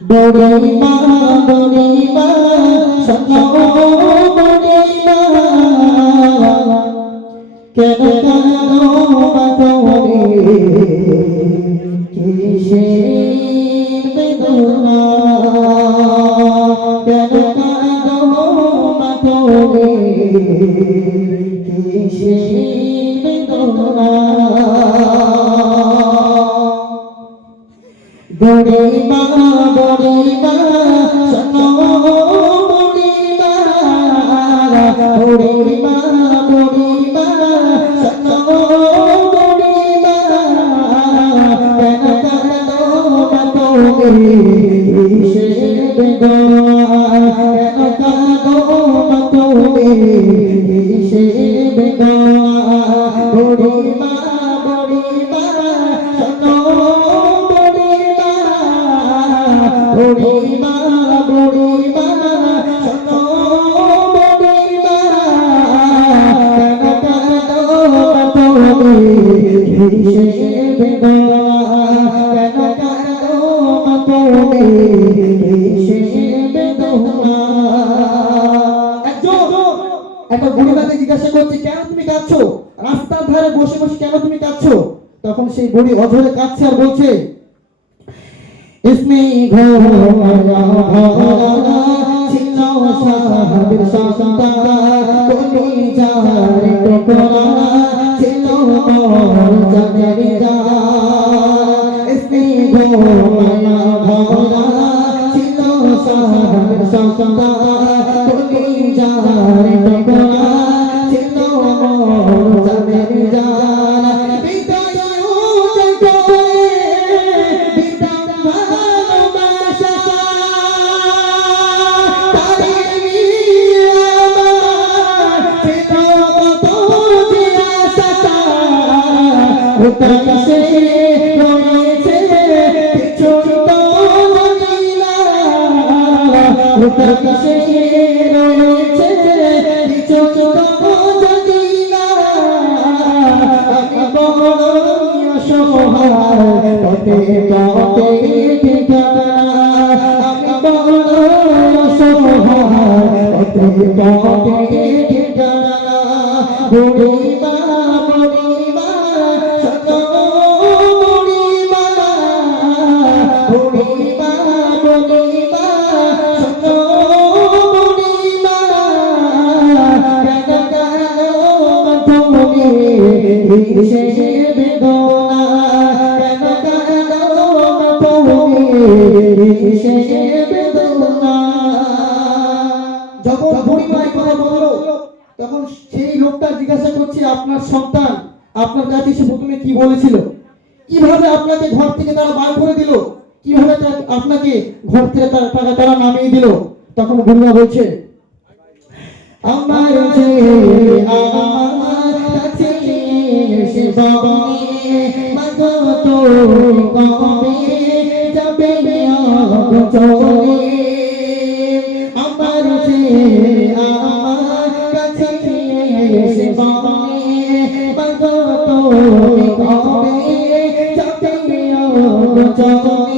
বড়িমা বড়িমা শোনো বড়িমা কেন কাঁদো মাতোরে কিসের বেদনা কেন কাঁদো মাতোরে কিসের বেদনা বড়িমা বড়িমা শোনো বড়িমা বড়িমা বড়িমা শোনো বড়িমা কেন কাঁদো মাতোরে কিসের বেদনা কেন কাঁদো মাতোরে কিসের বেদনা বড়িমা বড়িমা শোনো বড়িমা বড়িমা শোনো বড়িমা কেন কাঁদো মাতোরে কিসের বেদনা কেন কাঁদো মাতোরে কিসের বেদনা। একটা বুড়ি তাকে জিজ্ঞাসা করছে, কেন তুমি কাঁদছো? রাস্তার ধারে বসে বসে কেন তুমি কাঁদছো? তখন সেই বুড়ি অঝরে কাঁদছে আর বলছে, इसमें घोड़ा भरा छिलो साहिब संता कोई जार टोकरा छिलो मोर जगरी जा इसमें घोड़ा भरा छिलो साहिब संता कोई जार टोकरा छिलो मोर जगरी जा कैसे रोएছে কিছু তো জানিনা कैसे रोएছে কিছু তো জানিনা আমি বড় অসহায় পথে পথে ঠিকানা আমি বড় অসহায় পথে পথে ঠিকানা বড়িমা বড়িমা বড়িমা বড়িমা শোনো বড়িমা কেন কাঁদো মাতোরে কিসের বেদনা কেন কাঁদো মাতোরে কিসের বেদনা। যখন বুড়িমা এই কথা বলল তখন সেই লোকটা জিজ্ঞাসা করছে, আপনার সন্তান আপনার কাছে এসে প্রথমে কি বলেছিল? কিভাবে আপনাকে ঘর থেকে তারা বার করে দিল? কিভাবে আপনাকে ঘর থেকে তারা নামিয়ে দিল? তখন বুড়িমা বলছে, আমার ছেলে আমার কাছে এসে বলে মাগো তুমি কবে যাবে চলে আমার ছেলে আমার কাছে এসে বলে মাগো তুমি কবে যাবে চলে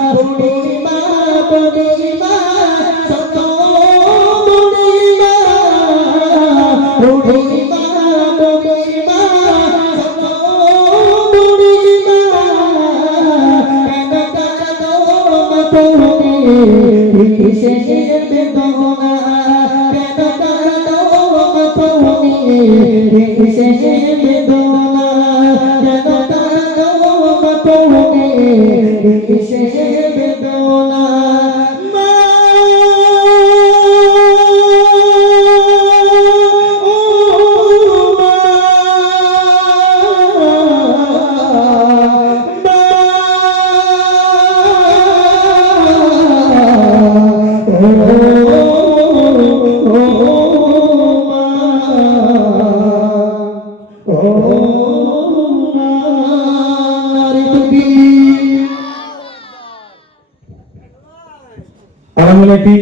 বড়িমা বড়িমা শোনো বড়িমা বড়িমা বড়িমা শোনো বড়িমা কেন কাঁদো মাতোরে কিসের বেদনা কেন কাঁদো মাতোরে কিসের বেদনা কেন কাঁদো মাতোরে কিসে বেদনা মা ও মা আমরা একটি